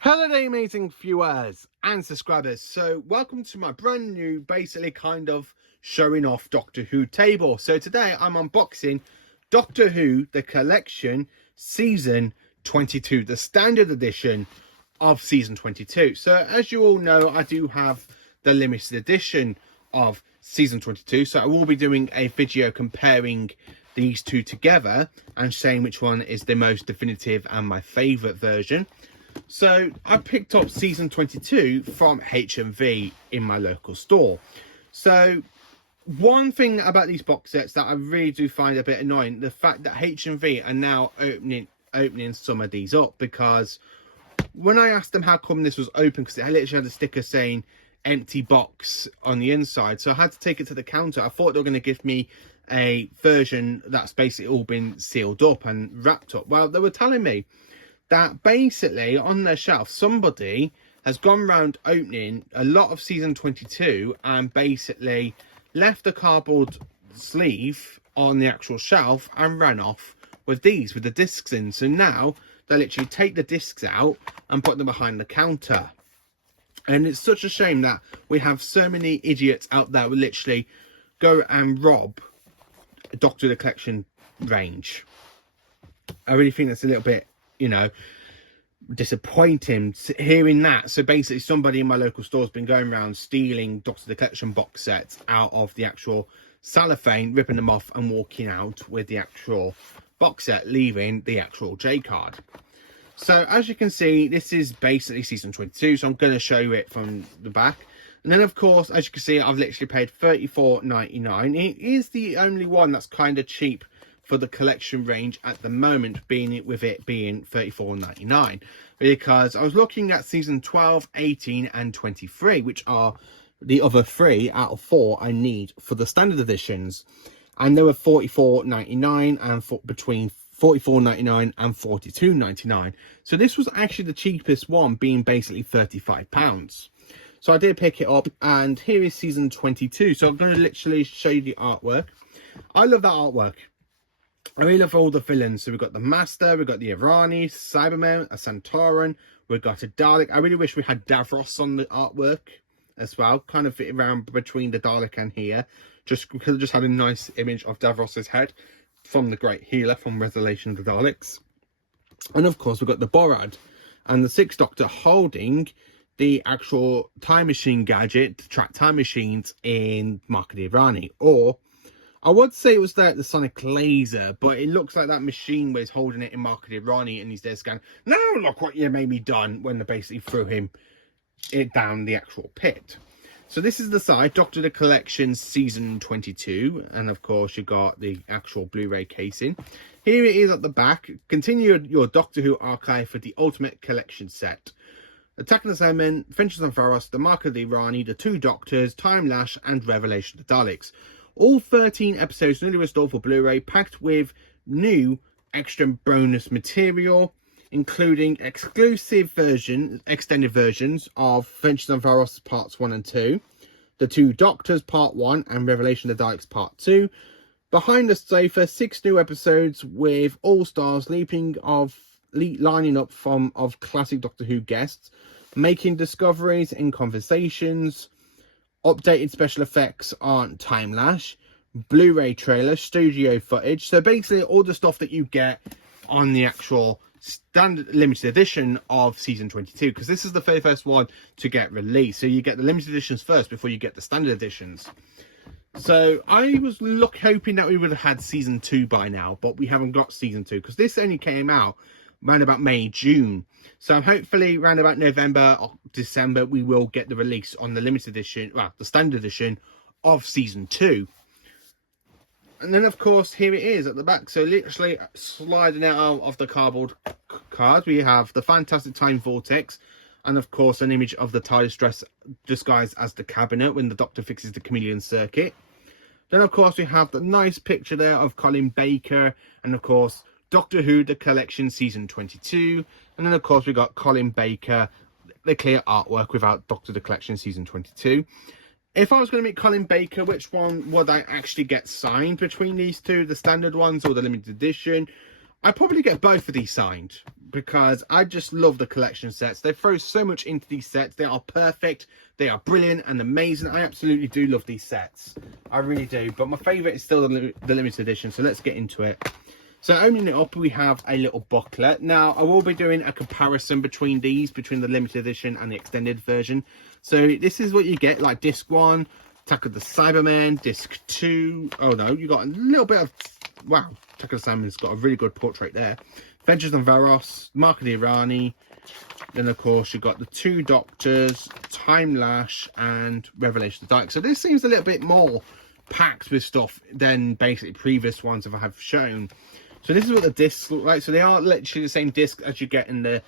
Hello there, amazing viewers and subscribers. So welcome to my brand new, basically kind of showing off Doctor Who table. So today I'm unboxing Doctor Who, the collection, season 22, the standard edition of season 22. So as you all know, I do have the limited edition of season 22. So I will be doing a video comparing these two together and saying which one is the most definitive and my favorite version. So I picked up season 22 from HMV in my local store. So one thing about these box sets that I really do find a bit annoying, the fact that HMV are now opening some of these up, because when I asked them how come this was open, because it literally had a sticker saying empty box on the inside, so I had to take it to the counter. I thought they were going to give me a version that's basically all been sealed up and wrapped up. Well, they were telling me that basically on their shelf somebody has gone around opening a lot of season 22 and basically left the cardboard sleeve on the actual shelf and ran off with these, with the discs in. So now they literally take the discs out and put them behind the counter. And it's such a shame that we have so many idiots out there who literally go and rob Doctor Who the Collection range. I really think that's a little bit, you know, disappointing hearing that. So basically somebody in my local store has been going around stealing Doctor Who the Collection box sets out of the actual cellophane, ripping them off and walking out with the actual box set, leaving the actual J card. So as you can see, this is basically season 22, so I'm going to show you it from the back. And then of course, as you can see, I've literally paid £34.99. It is the only one that's kind of cheap for the collection range at the moment, being £34.99, because I was looking at season 12, 18 and 23, which are the other 3 out of 4 I need for the standard editions, and they were £44.99 and between £44.99 and £42.99. So this was actually the cheapest one, being basically £35. So I did pick it up, and here is season 22. So I'm going to literally show you the artwork. I love that artwork. I really love all the villains. So we've got the Master, we've got the Irani, Cybermen, a Santoran, we've got a Dalek. I really wish we had Davros on the artwork as well, kind of fit around between the Dalek and here, just because I just had a nice image of Davros's head from the Great Healer from Revelation of the Daleks. And of course we've got the Borad and the Sixth Doctor holding the actual time machine gadget to track time machines in Mark of the Irani, or I would say it was the sonic laser, but it looks like that machine was holding it in Mark of the Irani, and he's there going, "Now look what you made me done," when they basically threw him down the actual pit. So this is the side, Doctor Who the Collection season 22, and of course you got the actual Blu-ray casing. Here it is at the back. Continue your Doctor Who archive for the Ultimate Collection set. Attack of the Cybermen, Adventures on Varos, the Mark of the Irani, the Two Doctors, Time Lash and Revelation of the Daleks. All 13 episodes newly restored for Blu-ray, packed with new extra bonus material, including exclusive extended versions of Adventures on Varos Parts 1 and 2, The Two Doctors Part 1 and Revelation of the Daleks Part 2, Behind the Sofa, 6 new episodes with all stars lining up of classic Doctor Who guests, making discoveries in conversations, updated special effects on Time Lash, Blu-ray trailer, studio footage. So basically all the stuff that you get on the actual standard limited edition of season 22, because this is the very first one to get released. So you get the limited editions first before you get the standard editions. So I was hoping that we would have had season 2 by now, but we haven't got season 2 because this only came out around about May, June. So hopefully around about November or December we will get the release on the limited edition, well, the standard edition of season 2. And then of course here it is at the back. So literally sliding out of the cardboard card, we have the Fantastic Time Vortex, and of course an image of the TARDIS disguised as the cabinet when the Doctor fixes the chameleon circuit. Then of course we have the nice picture there of Colin Baker, and of course Doctor Who the Collection season 22, and then of course we got Colin Baker, the clear artwork without Doctor Who the Collection season 22. If I was going to meet Colin Baker, which one would I actually get signed between these two, the standard ones or the limited edition? I probably get both of these signed because I just love the collection sets. They throw so much into these sets. They are perfect. They are brilliant and amazing. I absolutely do love these sets. I really do. But my favourite is still the limited edition. So let's get into it. So opening it up, we have a little booklet. Now, I will be doing a comparison between these, between the limited edition and the extended version. So this is what you get, like disc 1, Attack of the Cybermen, disc 2. Oh no, you got a little bit of, wow, Attack of the Cybermen's got a really good portrait there. Vengeance on Varos, Mark of the Irani. Then, of course, you've got the 2 Doctors, Time Lash, and Revelation of the Dark. So this seems a little bit more packed with stuff than basically previous ones that I have shown. So this is what the discs look like. So they are literally the same disc as you get in the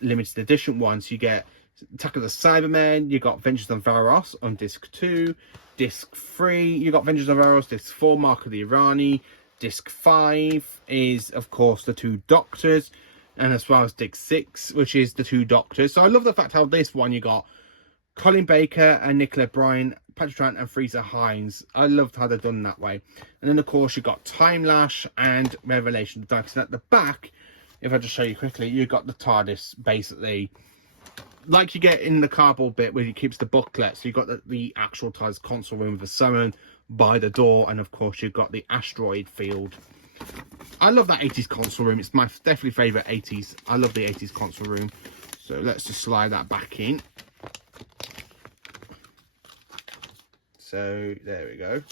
limited edition ones. You get Attack of the Cybermen, you got Vengeance on Varos on disc 2, disc 3, you got Vengeance on Varos, disc 4, Mark of the Irani, disc 5 is, of course, the 2 Doctors, and as well as disc 6, which is the 2 Doctors. So I love the fact how this one you got Colin Baker and Nicola Bryan, Patrick Troughton and Fraser Hines. I loved how they're done that way. And then, of course, you've got Time Lash and Revelation of the Dark. And at the back, if I just show you quickly, you've got the TARDIS, basically, like you get in the cardboard bit where it keeps the booklet. So you've got the actual TARDIS console room with the summon by the door. And, of course, you've got the asteroid field. I love that 80s console room. It's my definitely favourite 80s. I love the 80s console room. So let's just slide that back in. So there we go.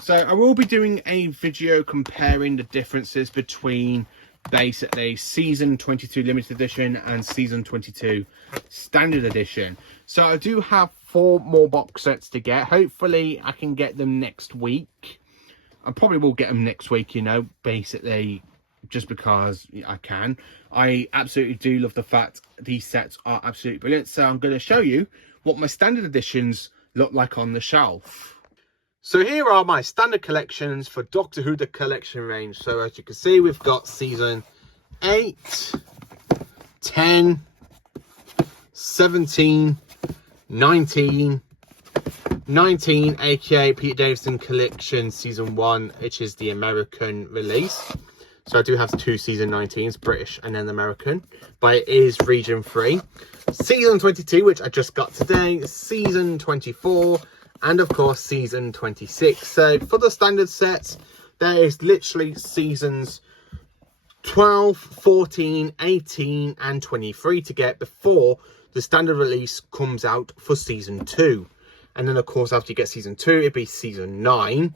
So I will be doing a video comparing the differences between basically season 22 limited edition and season 22 standard edition. So I do have 4 more box sets to get. Hopefully I can get them next week. I probably will get them next week, you know, basically just because I can. I absolutely do love the fact these sets are absolutely brilliant. So I'm going to show you what my standard editions look like on the shelf. So here are my standard collections for Doctor Who the collection range. So as you can see, we've got season 8, 10, 17, 19, 19, aka Peter Davison collection season 1, which is the American release. So I do have 2 season 19s, British and then American, but it is region 3. Season 22, which I just got today, season 24, and of course season 26. So for the standard sets, there is literally seasons 12, 14, 18, and 23 to get before the standard release comes out for season 2. And then of course after you get season 2, it'd be season 9.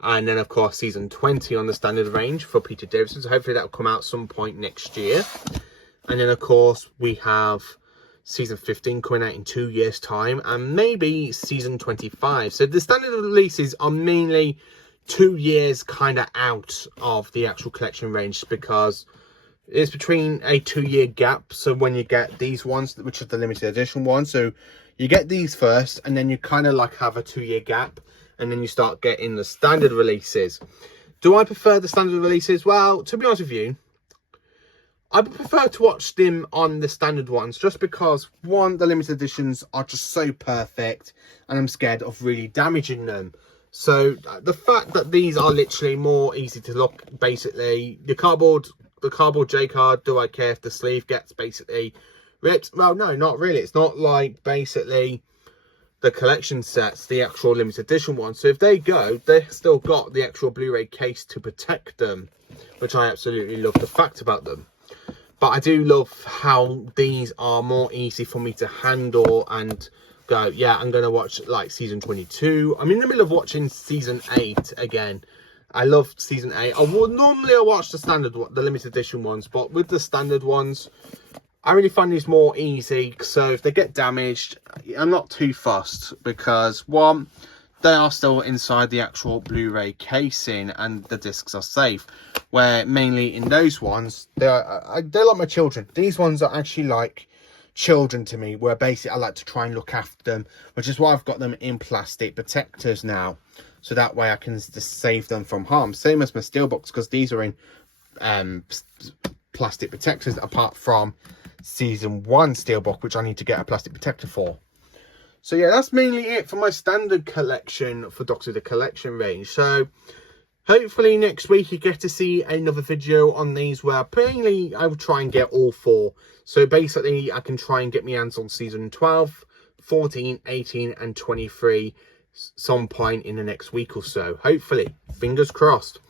And then, of course, season 20 on the standard range for Peter Davison. So hopefully that will come out some point next year. And then, of course, we have season 15 coming out in 2 years' time. And maybe season 25. So the standard releases are mainly 2 years kind of out of the actual collection range. Because it's between a 2-year gap. So when you get these ones, which are the limited edition ones. So you get these first. And then you kind of like have a 2-year gap. And then you start getting the standard releases. Do I prefer the standard releases? Well, to be honest with you, I prefer to watch them on the standard ones. Just because, one, the limited editions are just so perfect. And I'm scared of really damaging them. So, the fact that these are literally more easy to look, basically. The cardboard J-card, do I care if the sleeve gets basically ripped? Well, no, not really. It's not like, basically, the collection sets, the actual limited edition ones. So if they go, they've still got the actual Blu-ray case to protect them, which I absolutely love the fact about them. But I do love how these are more easy for me to handle and go, yeah, I'm going to watch like season 22. I'm in the middle of watching season 8 again. I love season 8. I would normally watch the standard, the limited edition ones, but with the standard ones, I really find these more easy. So if they get damaged, I'm not too fussed because, one, they are still inside the actual Blu-ray casing and the discs are safe. Where mainly in those ones, they're like my children. These ones are actually like children to me, where basically I like to try and look after them, which is why I've got them in plastic protectors now. So that way I can just save them from harm. Same as my steelbooks, because these are in plastic protectors, apart from season 1 steelbook, which I need to get a plastic protector for. So yeah, that's mainly it for my standard collection for Doctor Who the collection range. So hopefully next week you get to see another video on these where mainly I will try and get all 4. So basically I can try and get my hands on season 12, 14, 18 and 23 some point in the next week or so. Hopefully, fingers crossed.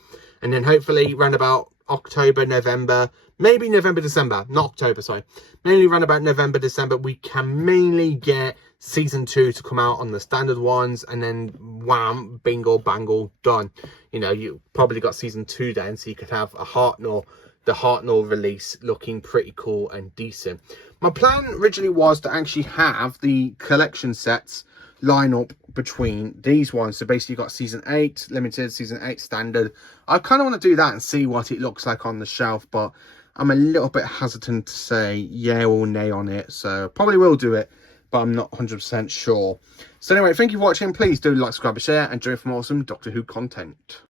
And then hopefully around about October, November, maybe November, December, not October, sorry. Mainly around about November, December, we can mainly get season 2 to come out on the standard ones, and then wham, bingo, bangle, done. You know, you probably got season 2 then, so you could have a Hartnell, the Hartnell release looking pretty cool and decent. My plan originally was to actually have the collection sets line up between these ones. So basically you've got season 8 limited, season 8 standard. I kind of want to do that and see what it looks like on the shelf, but I'm a little bit hesitant to say yeah or nay on it, so probably will do it, but I'm not 100% sure. So anyway, thank you for watching. Please do like, subscribe and share, and join for more awesome Doctor Who content.